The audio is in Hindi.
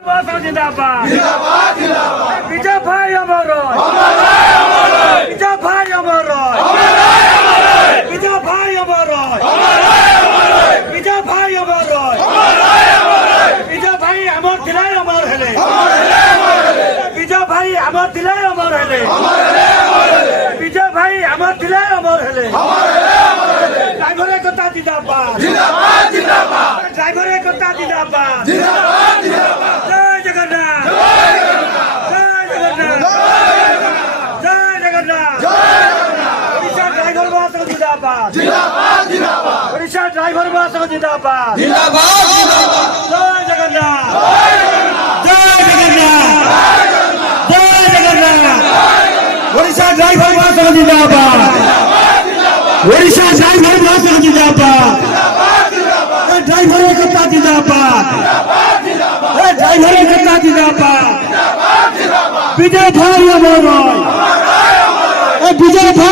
जिंदाबाद जिंदाबाद जिंदाबाद विजय भाई अमर रहे विजय भाई अमर रहे विजय भाई अमर रहे विजय भाई अमर रहे विजय भाई अमर दिलाय अमर हेले विजय भाई अमर दिलाय अमर हेले विजय भाई अमर दिलाय अमर हेले ड्राइवर एकता जिंदाबाद जिंदाबाद जिंदाबाद ड्राइवर एकता जिंदाबाद जिंदाबाद जिंदाबाद जय जगन्नाथ जय जगन्नाथ जय जगन्नाथ ओडिशा ड्राइवर बस जिंदाबाद जिंदाबाद जिंदाबाद ओडिशा ड्राइवर बस जिंदाबाद जिंदाबाद जिंदाबाद जय जगन्नाथ जय जगन्नाथ जय जगन्नाथ ओडिशा ड्राइवर बस जिंदाबाद ओडिशा ड्राइवर बस जिंदाबाद ड्राइवर एकता जिंदाबाद ड्राइवर एकता जिंदाबाद विजय भाई अमर रहे विजय भाई